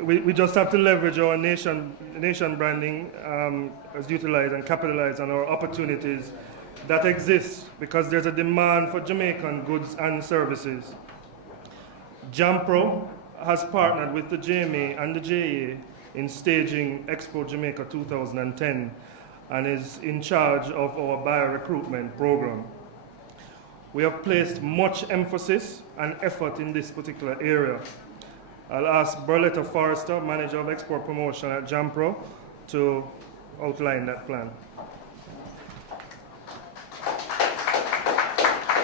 We just have to leverage our nation branding as utilize and capitalize on our opportunities that exist because there's a demand for Jamaican goods and services. JAMPRO has partnered with the JMA and the JA in staging Expo Jamaica 2010 and is in charge of our buyer recruitment program. We have placed much emphasis and effort in this particular area. I'll ask Berletta Forrester, Manager of Export Promotion at JAMPRO, to outline that plan.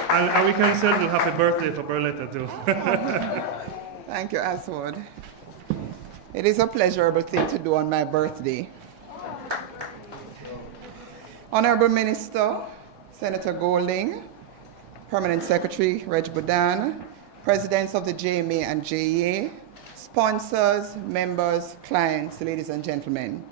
And we can say a little happy birthday for Berletta too. Thank you, Aswad. It is a pleasurable thing to do on my birthday. Honorable Minister, Senator Golding, Permanent Secretary Reg Budan, Presidents of the JMA and JEA, sponsors, members, clients, ladies and gentlemen.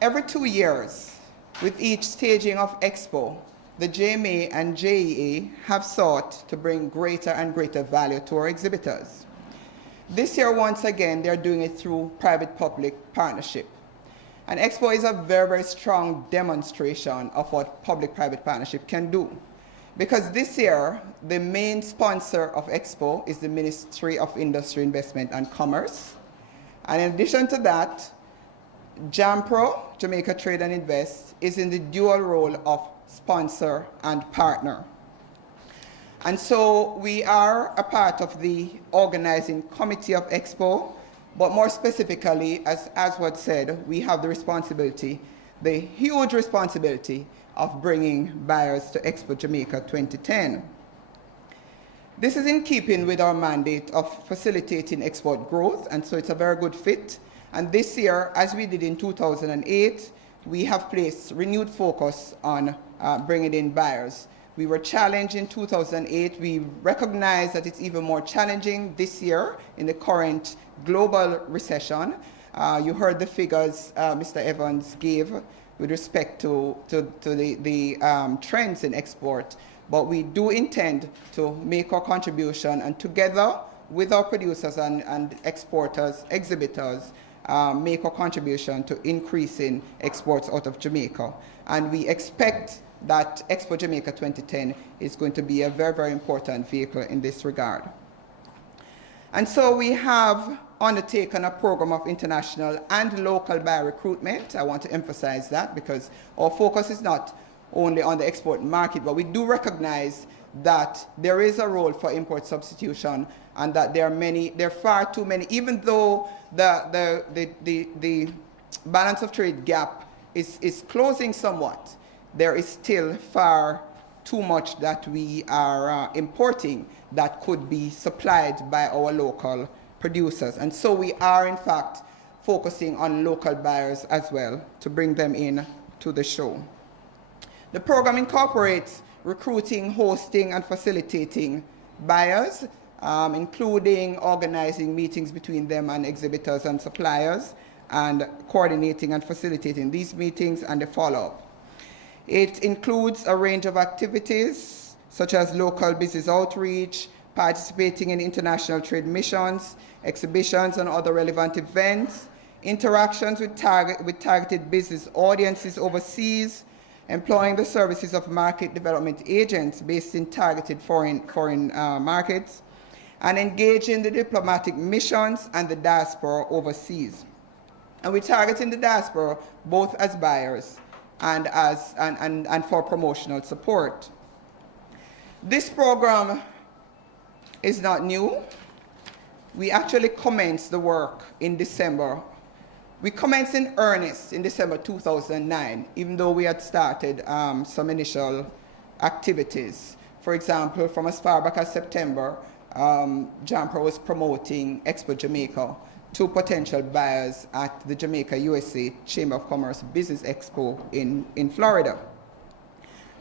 Every 2 years, with each staging of Expo, the JMA and JEA have sought to bring greater and greater value to our exhibitors. This year, once again, they're doing it through private-public partnership. And Expo is a very, very strong demonstration of what public-private partnership can do. Because this year, the main sponsor of Expo is the Ministry of Industry, Investment and Commerce. And in addition to that, JAMPRO, Jamaica Trade and Invest, is in the dual role of sponsor and partner. And so we are a part of the organizing committee of Expo, but more specifically, as Aswad said, we have the responsibility, the huge responsibility of bringing buyers to Expo Jamaica 2010. This is in keeping with our mandate of facilitating export growth, and so it's a very good fit. And this year, as we did in 2008, we have placed renewed focus on bringing in buyers. We were challenged in 2008. We recognize that it's even more challenging this year in the current global recession. You heard the figures Mr. Evans gave with respect to the trends in export, but we do intend to make our contribution, and together with our producers and exporters, exhibitors, make a contribution to increasing exports out of Jamaica. And we expect that Expo Jamaica 2010 is going to be a very, very important vehicle in this regard. And so we have undertaken a program of international and local buyer recruitment. I want to emphasize that because our focus is not only on the export market, but we do recognize that there is a role for import substitution and that there are far too many, even though the balance of trade gap is closing somewhat, there is still far too much that we are importing that could be supplied by our local producers. And so we are, in fact, focusing on local buyers as well to bring them in to the show. The program incorporates recruiting, hosting, and facilitating buyers, including organizing meetings between them and exhibitors and suppliers, and coordinating and facilitating these meetings and the follow-up. It includes a range of activities, such as local business outreach, participating in international trade missions, exhibitions and other relevant events, interactions with targeted business audiences overseas, employing the services of market development agents based in targeted foreign markets, and engaging the diplomatic missions and the diaspora overseas. And we're targeting the diaspora both as buyers and for promotional support. This program is not new. We actually commenced the work in December. We commenced in earnest in December 2009, even though we had started some initial activities. For example, from as far back as September, JAMPRO was promoting Expo Jamaica to potential buyers at the Jamaica, USA Chamber of Commerce Business Expo in Florida.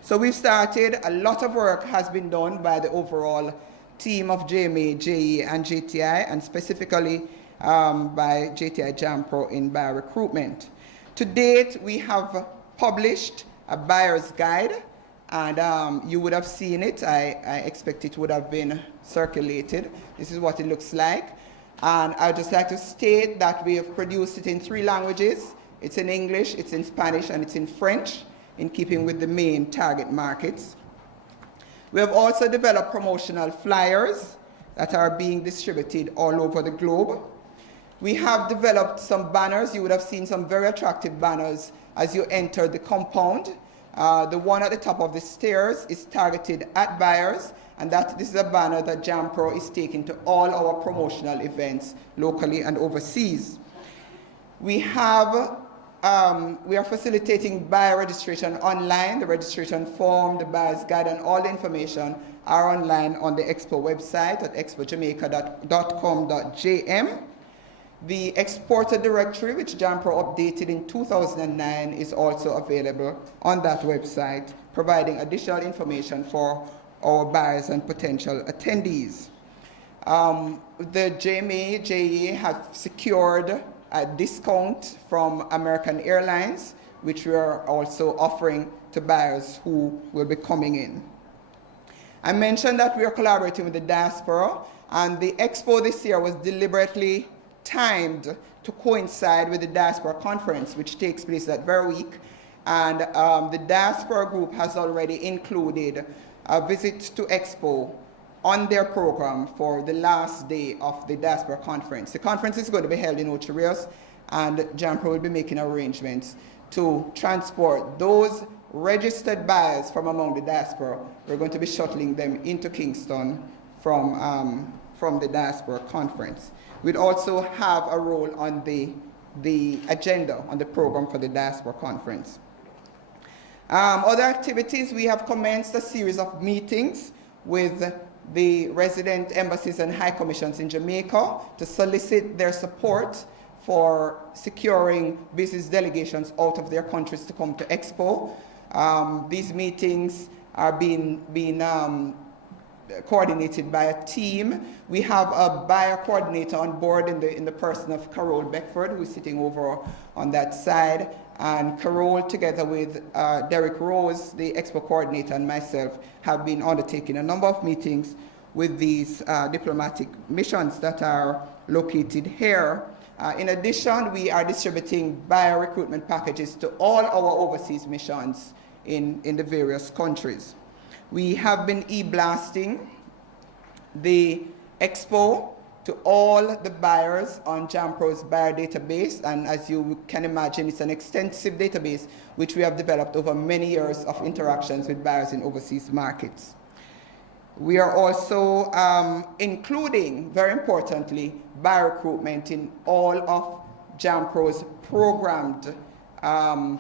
So we've started, a lot of work has been done by the overall team of JMA, JE, and JTI, and specifically by JTI JAMPRO in buyer recruitment. To date, we have published a buyer's guide, and you would have seen it. I expect it would have been circulated. This is what it looks like. And I'd just like to state that we have produced it in 3 languages. It's in English, it's in Spanish, and it's in French, in keeping with the main target markets. We have also developed promotional flyers that are being distributed all over the globe. We have developed some banners. You would have seen some very attractive banners as you enter the compound. The one at the top of the stairs is targeted at buyers, and this is a banner that JAMPRO is taking to all our promotional events locally and overseas. We are facilitating buyer registration online. The registration form, the buyer's guide, and all the information are online on the Expo website at expojamaica.com.jm. The exporter directory, which JAMPRO updated in 2009, is also available on that website, providing additional information for our buyers and potential attendees. The JMA, JEA have secured a discount from American Airlines, which we are also offering to buyers who will be coming in. I mentioned that we are collaborating with the diaspora, and the Expo this year was deliberately timed to coincide with the diaspora conference, which takes place that very week. And the diaspora group has already included a visit to Expo on their program for the last day of the diaspora conference. The conference is going to be held in Ocho Rios, and JAMPRO will be making arrangements to transport those registered buyers from among the diaspora. We're going to be shuttling them into Kingston from the diaspora conference. We'd also have a role on the agenda, on the program for the diaspora conference. Other activities, we have commenced a series of meetings with the resident embassies and high commissions in Jamaica to solicit their support for securing business delegations out of their countries to come to Expo. These meetings are being coordinated by a team. We have a buyer coordinator on board in the person of Carol Beckford, who is sitting over on that side. And Carol, together with Derek Rose, the Expo coordinator, and myself, have been undertaking a number of meetings with these diplomatic missions that are located here. In addition, we are distributing buyer recruitment packages to all our overseas missions in the various countries. We have been e-blasting the Expo to all the buyers on JAMPRO's buyer database, and as you can imagine, it's an extensive database which we have developed over many years of interactions with buyers in overseas markets. We are also including, very importantly, buyer recruitment in all of JAMPRO's programmed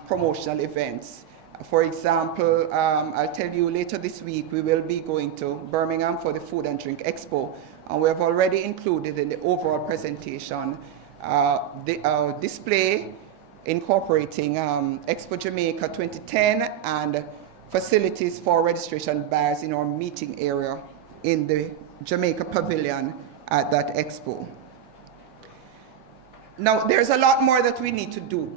promotional events. For example, I'll tell you later this week, we will be going to Birmingham for the Food and Drink Expo, and we have already included in the overall presentation the display incorporating Expo Jamaica 2010 and facilities for registration buyers in our meeting area in the Jamaica Pavilion at that Expo. Now, there's a lot more that we need to do.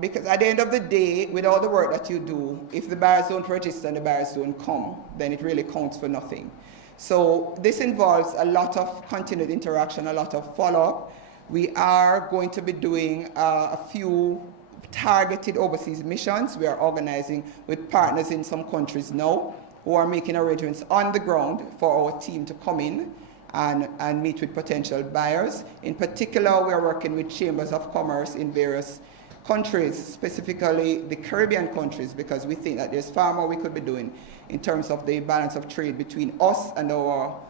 Because at the end of the day, with all the work that you do, if the buyers don't register and the buyers don't come, then it really counts for nothing. So this involves a lot of continued interaction, a lot of follow-up. We are going to be doing a few targeted overseas missions. We are organizing with partners in some countries now who are making arrangements on the ground for our team to come in and meet with potential buyers. In particular, we are working with chambers of commerce in various countries, specifically the Caribbean countries, because we think that there's far more we could be doing in terms of the balance of trade between us and our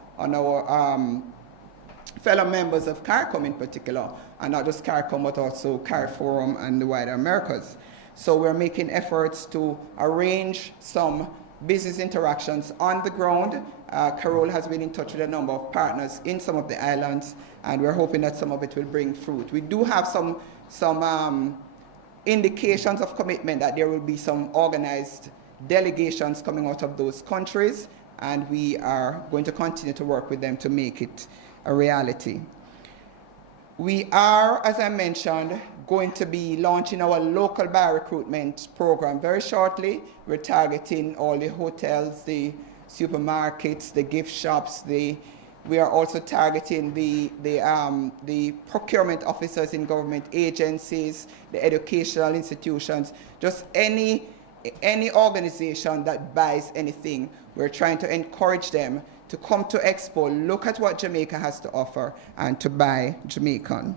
fellow members of CARICOM in particular, and not just CARICOM but also CARIFORUM and the wider Americas. So we're making efforts to arrange some business interactions on the ground. Carol has been in touch with a number of partners in some of the islands, and we're hoping that some of it will bring fruit. We do have some indications of commitment that there will be some organized delegations coming out of those countries, and we are going to continue to work with them to make it a reality. We are, as I mentioned, going to be launching our local buyer recruitment program very shortly. We're targeting all the hotels, the supermarkets, the gift shops, the We are also targeting the procurement officers in government agencies, the educational institutions, just any organization that buys anything. We're trying to encourage them to come to Expo, look at what Jamaica has to offer, and to buy Jamaican.